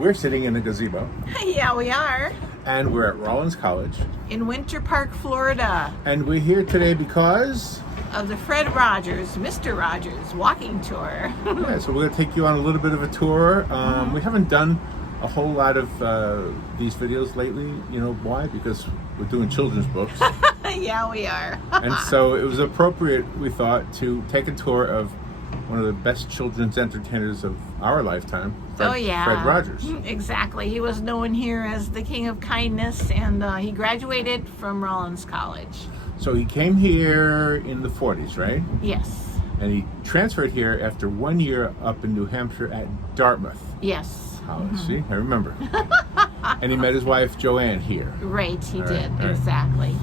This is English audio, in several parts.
We're sitting in a gazebo. Yeah, we are. And we're at Rollins College. In Winter Park, Florida. And we're here today because of the Fred Rogers, Mr. Rogers walking tour. Yeah, so we're going to take you on a little bit of a tour. We haven't done a whole lot of these videos lately. You know why? Because we're doing children's books. Yeah, we are. And so it was appropriate, we thought, to take a tour of one of the best children's entertainers of our lifetime, Fred Rogers. Exactly. He was known here as the King of Kindness, and he graduated from Rollins College. So he came here in the 40s, right? Yes. And he transferred here after 1 year up in New Hampshire at Dartmouth. Yes. See, I remember. And he met his wife, Joanne, here. Right, he did. Exactly.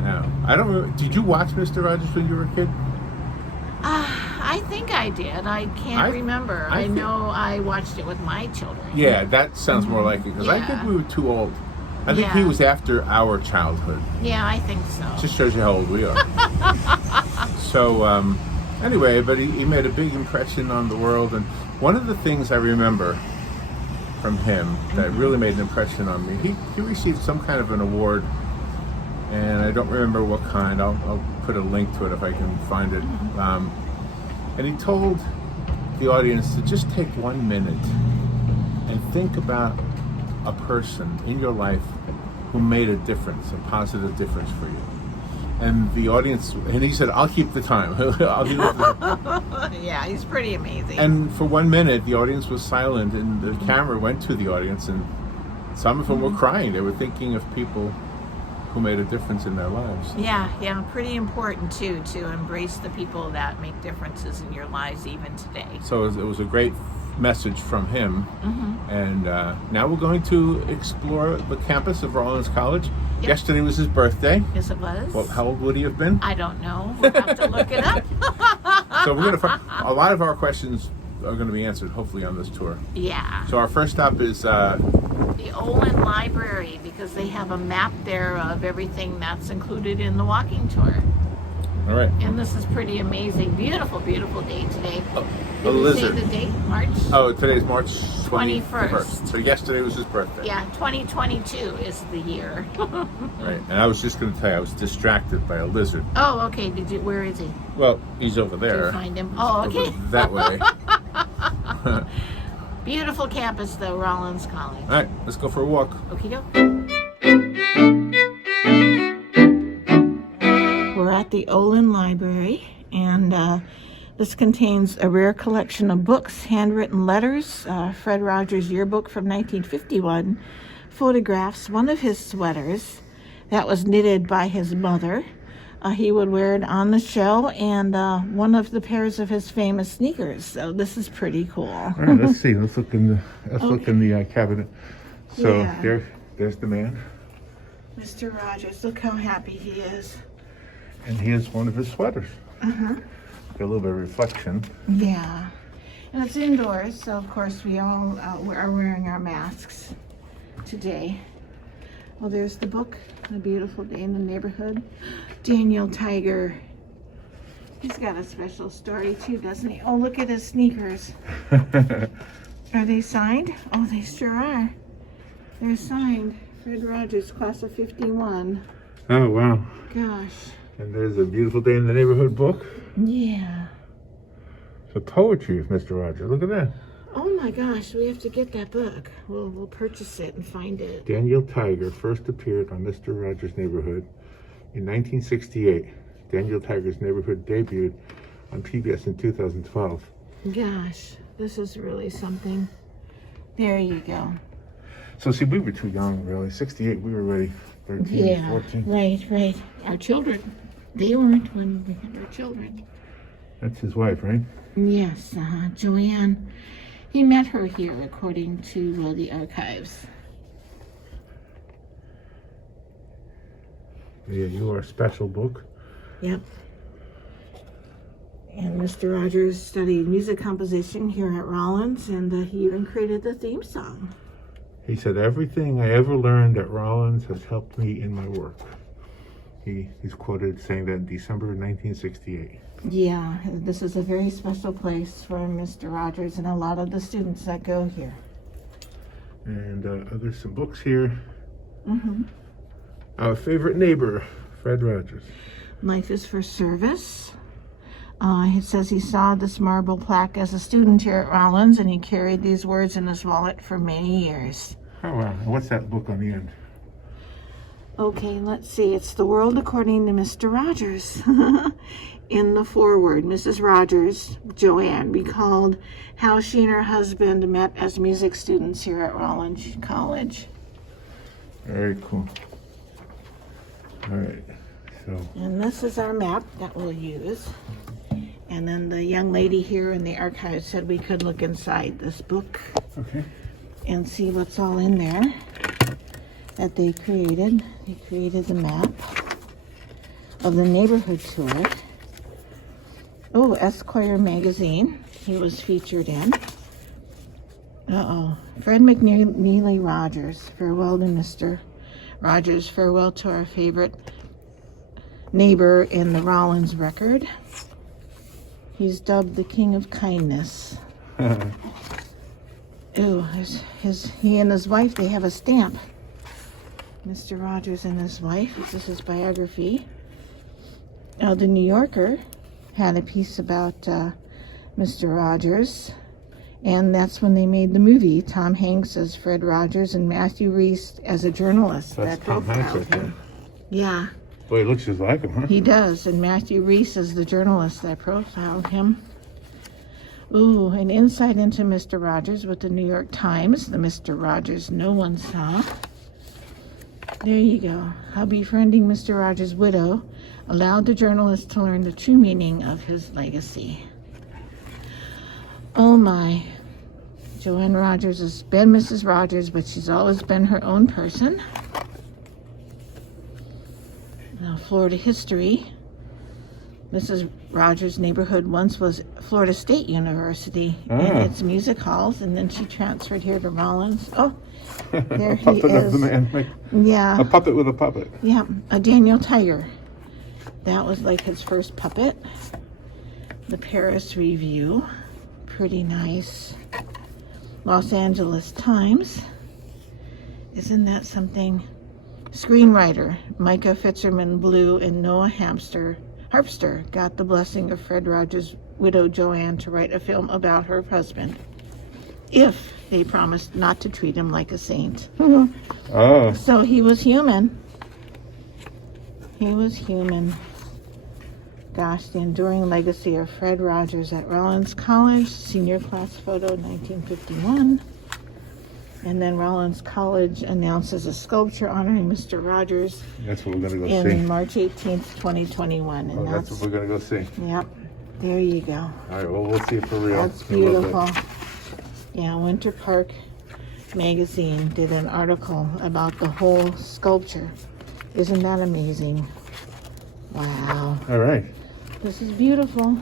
Now, I don't remember. Did you watch Mr. Rogers when you were a kid? I think I did. I can't remember. I know I watched it with my children. Yeah, that sounds more like it, because I think we were too old. I think he was after our childhood. Yeah, I think so. Just shows you how old we are. So, anyway, but he made a big impression on the world. And one of the things I remember from him that really made an impression on me, he received some kind of an award, and I don't remember what kind. I'll put a link to it if I can find it. And he told the audience to just take 1 minute and think about a person in your life who made a difference, a positive difference for you. And the audience, and he said, I'll keep the time. Yeah, he's pretty amazing. And for 1 minute, the audience was silent, and the camera went to the audience, and some of them were crying. They were thinking of people who made a difference in their lives. Yeah, pretty important too, to embrace the people that make differences in your lives even today. So it was a great message from him. And now we're going to explore the campus of Rollins College. Yep. Yesterday was his birthday. Yes, it was. Well, how old would he have been? I don't know. We'll have to look it up. So we're going to find a lot of our questions are going to be answered hopefully on this tour. Yeah. So our first stop is the Olin Library, because they have a map there of everything that's included in the walking tour. All right. And this is pretty amazing. Beautiful, beautiful day today. A lizard. Say the date? March? Oh, today's March 21st. So yesterday was his birthday. Yeah, 2022 is the year. Right. And I was just going to tell you, I was distracted by a lizard. Oh, okay. Where is he? Well, he's over there. Did you find him? Oh, okay. Over that way. Beautiful campus, though, Rollins College. All right, let's go for a walk. Okie doke. We're at the Olin Library, and this contains a rare collection of books, handwritten letters, Fred Rogers' yearbook from 1951, photographs, one of his sweaters that was knitted by his mother. He would wear it on the show, and one of the pairs of his famous sneakers. So this is pretty cool. All right, let's see. Let's look in the cabinet. So there's the man. Mr. Rogers. Look how happy he is. And here's one of his sweaters. Got a little bit of reflection. Yeah. And it's indoors, so of course we all are wearing our masks today. Well, there's the book, A Beautiful Day in the Neighborhood. Daniel Tiger. He's got a special story too, doesn't he? Oh, look at his sneakers. Are they signed? Oh, they sure are. They're signed. Fred Rogers, class of 51. Oh, wow. Gosh. And there's A Beautiful Day in the Neighborhood book. Yeah. The poetry of Mr. Rogers. Look at that. Oh my gosh, we have to get that book. We'll purchase it and find it. Daniel Tiger first appeared on Mr. Rogers' Neighborhood in 1968. Daniel Tiger's Neighborhood debuted on PBS in 2012. Gosh, this is really something. There you go. So see, we were too young, really. 68, we were already 13, 14. Right. Our children, they weren't when we had our children. That's his wife, right? Yes, Joanne. He met her here, according to the archives. Yeah, You Are a Special book. Yep. And Mr. Rogers studied music composition here at Rollins, and he even created the theme song. He said, everything I ever learned at Rollins has helped me in my work. He's quoted saying that in December 1968. Yeah, this is a very special place for Mr. Rogers and a lot of the students that go here. And there's some books here. Mm-hmm. Our favorite neighbor, Fred Rogers. Life is for service. It says he saw this marble plaque as a student here at Rollins, and he carried these words in his wallet for many years. Oh, wow. What's that book on the end? Okay, let's see. It's The World According to Mr. Rogers. In the foreword, Mrs. Rogers, Joanne, recalled how she and her husband met as music students here at Rollins College. Very cool. All right. And this is our map that we'll use. And then the young lady here in the archives said we could look inside this book. Okay. And see what's all in there that they created. They created the map of the neighborhood tour. Oh, Esquire magazine he was featured in. Fred McNeely Rogers. Farewell to Mr. Rogers. Farewell to our favorite neighbor in the Rollins record. He's dubbed the King of Kindness. Oh, he and his wife, they have a stamp. Mr. Rogers and his wife. This is his biography. The New Yorker had a piece about Mr. Rogers, and that's when they made the movie. Tom Hanks as Fred Rogers and Matthew Rhys as a journalist. That's Tom Hanks right there. Yeah. Boy, he looks just like him, huh? He does, and Matthew Rhys is the journalist that profiled him. Ooh, an insight into Mr. Rogers with the New York Times, the Mr. Rogers no one saw. There you go. How befriending Mr. Rogers' widow allowed the journalist to learn the true meaning of his legacy. Oh my. Joanne Rogers has been Mrs. Rogers, but she's always been her own person. Now, Florida history. Mrs. Rogers' neighborhood once was Florida State University and its music halls, and then she transferred here to Rollins. Oh, there he Puppet is. of the man. Yeah. A puppet with a puppet. Yeah, a Daniel Tiger. That was like his first puppet. The Paris Review. Pretty nice. Los Angeles Times. Isn't that something? Screenwriter Micah Fitzgerman Blue and Noah Harpster got the blessing of Fred Rogers' widow Joanne to write a film about her husband, if they promised not to treat him like a saint. Oh. So he was human. He was human. Gosh, the enduring legacy of Fred Rogers at Rollins College, senior class photo, 1951. And then Rollins College announces a sculpture honoring Mr. Rogers. That's what we're going to go see. In March 18th, 2021. And that's what we're going to go see. Yep. There you go. All right, well, we'll see it for real. That's beautiful. Yeah, Winter Park Magazine did an article about the whole sculpture. Isn't that amazing? Wow. All right. This is beautiful.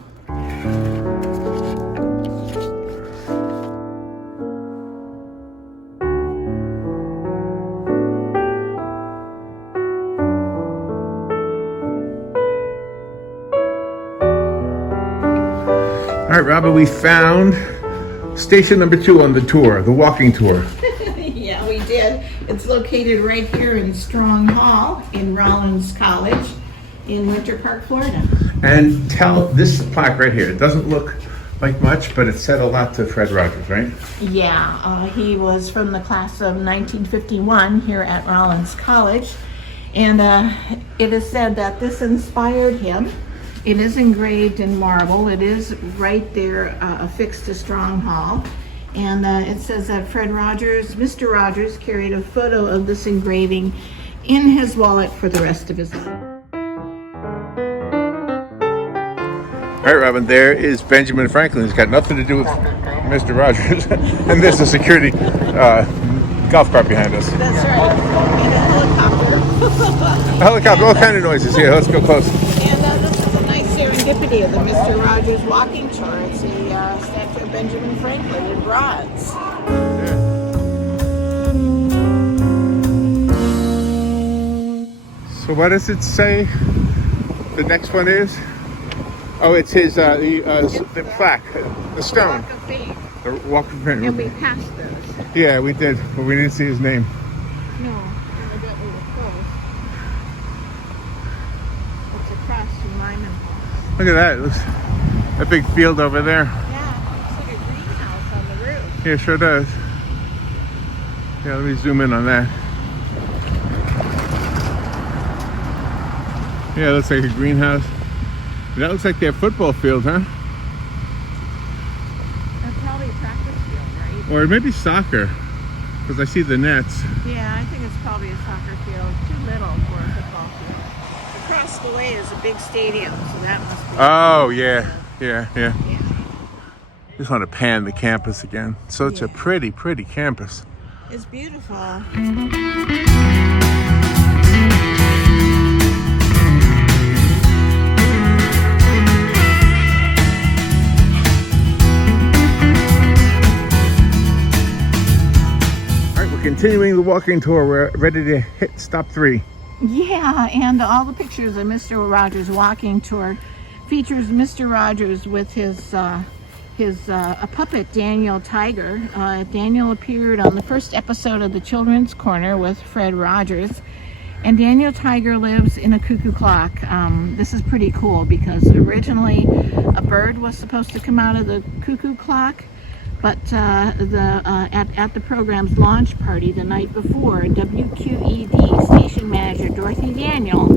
All right, Robert, we found station number 2 on the tour, the walking tour. Yeah, we did. It's located right here in Strong Hall in Rollins College in Winter Park, Florida. And tell this plaque right here. It doesn't look like much, but it said a lot to Fred Rogers, right? Yeah, he was from the class of 1951 here at Rollins College. And it is said that this inspired him. It is engraved in marble. It is right there affixed to Strong Hall. And it says that Mr. Rogers carried a photo of this engraving in his wallet for the rest of his life. All right, Robin, there is Benjamin Franklin. It's got nothing to do with Mr. Rogers. And there's a security golf cart behind us. That's right. And a helicopter. A helicopter, all kind of noises. Here, let's go close. And this is a nice serendipity of the Mr. Rogers walking tour. It's a statue of Benjamin Franklin in bronze. So what does it say the next one is? Oh, it's his the plaque, the stone. Walk of Fame. The Walk of Fame. And we passed those. Yeah, we did, but we didn't see his name. No, evidently we're close. It's across from Lyman House. Look at that. It looks a big field over there. Yeah, it looks like a greenhouse on the roof. Yeah, sure does. Yeah, let me zoom in on that. Yeah, it looks like a greenhouse. That looks like their football field, huh? That's probably a practice field, right? Or maybe soccer, because I see the nets. Yeah, I think it's probably a soccer field. Too little for a football field. Across the way is a big stadium, so that must be. Oh, yeah. Yeah. Yeah. Just want to pan the campus again. So it's a pretty campus. It's beautiful. Continuing the walking tour, we're ready to hit stop 3. Yeah, and all the pictures of Mr. Rogers' walking tour features Mr. Rogers with his a puppet, Daniel Tiger. Daniel appeared on the first episode of the Children's Corner with Fred Rogers, and Daniel Tiger lives in a cuckoo clock. This is pretty cool because originally a bird was supposed to come out of the cuckoo clock. But at the program's launch party the night before, WQED station manager Dorothy Daniel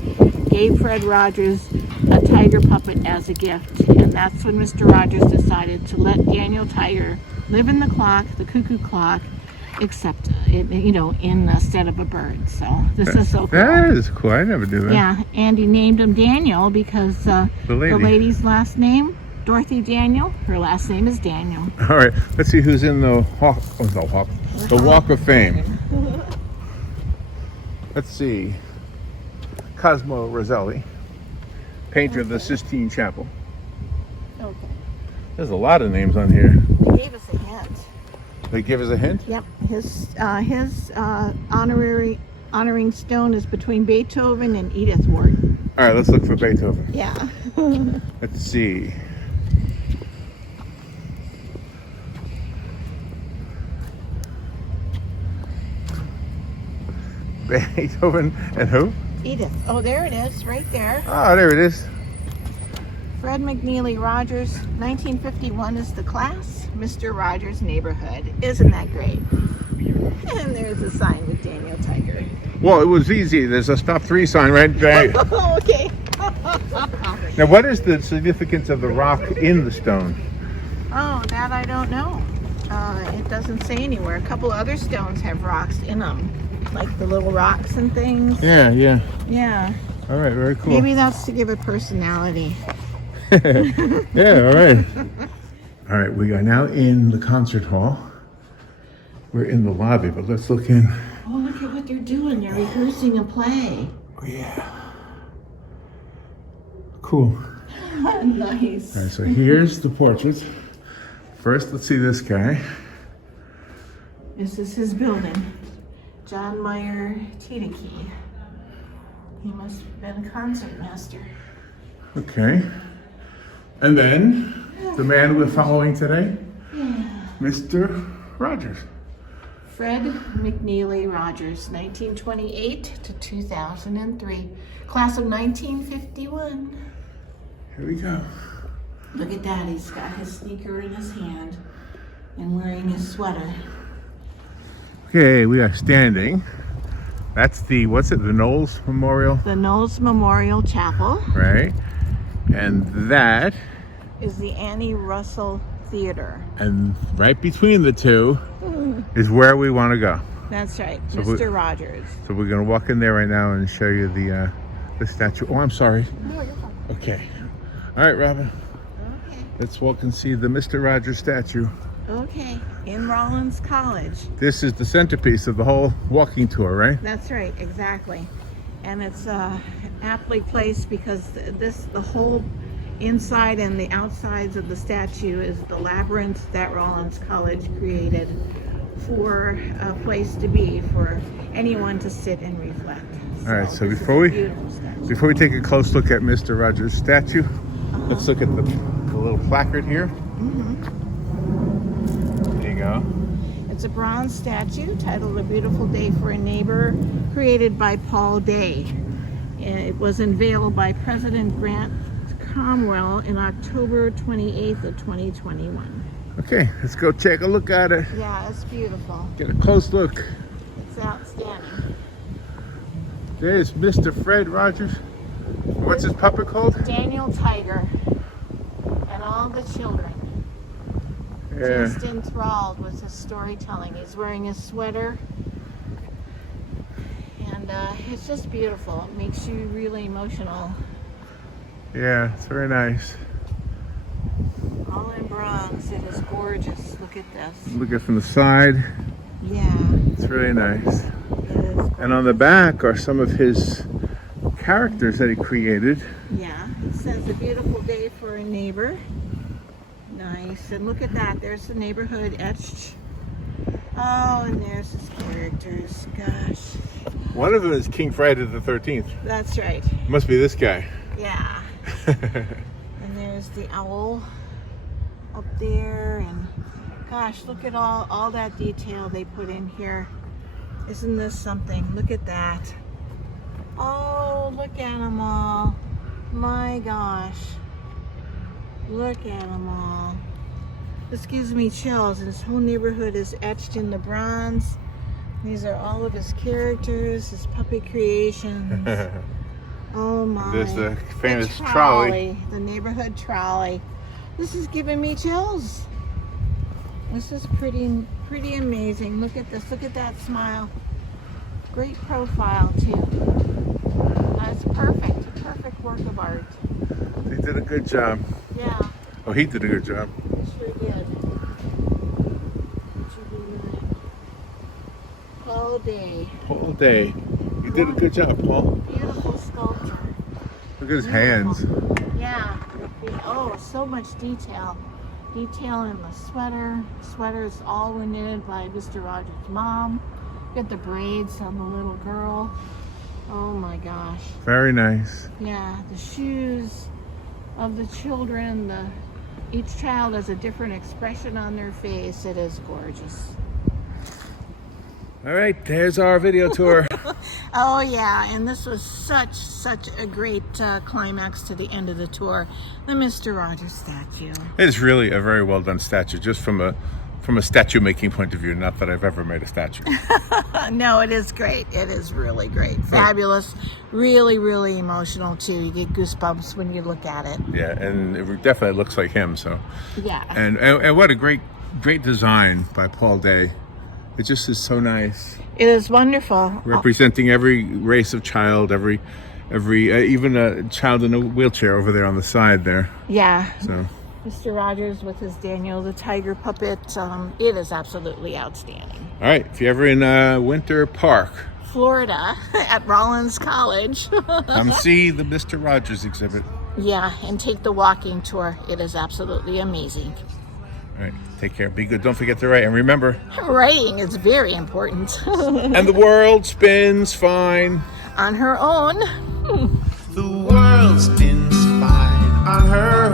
gave Fred Rogers a tiger puppet as a gift. And that's when Mr. Rogers decided to let Daniel Tiger live in the clock, the cuckoo clock, except, instead of a bird. So this is so cool. That is cool. I never knew that. Yeah, and he named him Daniel because the lady's last name, Dorothy Daniel, her last name is Daniel. All right, let's see who's in the Walk of Fame. Let's see. Cosmo Roselli, painter of the Sistine Chapel. Okay. There's a lot of names on here. They gave us a hint. They give us a hint? Yep. His honoring stone is between Beethoven and Edith Wharton. All right, let's look for Beethoven. Yeah. Let's see. Beethoven and who? Edith. Oh, there it is, right there. Oh, there it is. Fred McNeely Rogers, 1951 is the class. Mr. Rogers' neighborhood. Isn't that great? And there's a sign with Daniel Tiger. Well, it was easy. There's a stop 3 sign right there. Okay. Now, what is the significance of the rock in the stone? Oh, that I don't know. It doesn't say anywhere. A couple other stones have rocks in them, like the little rocks and things. Yeah. Yeah. All right, very cool. Maybe that's to give it personality. Yeah, all right. All right, we are now in the concert hall. We're in the lobby, but let's look in. Oh, look at what they're doing. They're rehearsing a play. Oh, yeah. Cool. Nice. All right, so here's the portraits. First, let's see this guy. This is his building. John Meyer Tiedeke. He must have been a concertmaster. Okay. And then, the man we're following today, Mr. Rogers. Fred McNeely Rogers, 1928 to 2003. Class of 1951. Here we go. Look at that, he's got his sneaker in his hand and wearing his sweater. Okay, we are standing. That's the, what's it, the Knowles Memorial? The Knowles Memorial Chapel. Right. And that is the Annie Russell Theater. And right between the two is where we want to go. That's right, so Mr. Rogers. So we're going to walk in there right now and show you the statue. Oh, I'm sorry. No, you're fine. Okay. All right, Robin. Okay. Let's walk and see the Mr. Rogers statue. Okay, in Rollins College. This is the centerpiece of the whole walking tour, right? That's right, exactly. And it's aptly placed because the whole inside and the outsides of the statue is the labyrinth that Rollins College created for a place to be for anyone to sit and reflect. All right, so before we take a close look at Mr. Rogers' statue, let's look at the little placard here. go. It's a bronze statue titled A Beautiful Day for a Neighbor, created by Paul Day. It was unveiled by President Grant Cromwell in October 28th of 2021. Okay, let's go take a look at it. Yeah, it's beautiful. Get a close look. It's outstanding. There's Mr. Fred Rogers. What's his puppet called? Daniel Tiger and all the children. Yeah. Just enthralled with his storytelling. He's wearing a sweater, and it's just beautiful. It makes you really emotional. Yeah, it's very nice. All in bronze. It is gorgeous. Look at this. Look at it from the side. Yeah. It's really nice. It is. And on the back are some of his characters that he created. Yeah. It says a beautiful day for a neighbor. Nice. And look at that. There's the neighborhood etched. Oh, and there's his characters. Gosh. One of them is King Friday the 13th. That's right. Must be this guy. Yeah. And there's the owl up there, and gosh, look at all that detail they put in here. Isn't this something? Look at that. Oh, look at them all. My gosh. Look at them all. This gives me chills. This whole neighborhood is etched in the bronze. These are all of his characters, his puppet creations. Oh my. There's the famous The trolley. The neighborhood trolley. This is giving me chills. This is pretty amazing. Look at this. Look at that smile. Great profile too. That's perfect. A perfect work of art. They did a good job. Yeah, Oh, he did a good job. sure did. All day. All day. You did a good job, Paul. Beautiful sculpture. Look at his hands. Yeah. Oh, so much detail. Detail in the sweater. Sweaters all were knitted by Mr. Rogers' mom. Got the braids on the little girl. Oh my gosh. Very nice. Yeah, the shoes of the children. Each child has a different expression on their face. It is gorgeous. All right, there's our video tour. Oh yeah, and this was such a great climax to the end of the tour. The Mr. Rogers statue. It's really a very well done statue, just from a statue making point of view. Not that I've ever made a statue. No, it is great. It is really great. Fabulous. Really emotional too. You get goosebumps when you look at it. Yeah, and it definitely looks like him. So. Yeah. And what a great design by Paul Day. It just is so nice. It is wonderful. Representing every race of child, every even a child in a wheelchair over there on the side there. Yeah. So. Mr. Rogers with his Daniel the Tiger puppet. It is absolutely outstanding. All right, if you're ever in Winter Park, Florida, at Rollins College. come see the Mr. Rogers exhibit. Yeah, and take the walking tour. It is absolutely amazing. All right, take care. Be good. Don't forget to write. And remember, Writing is very important. and the world spins fine. On her own. The world spins fine on her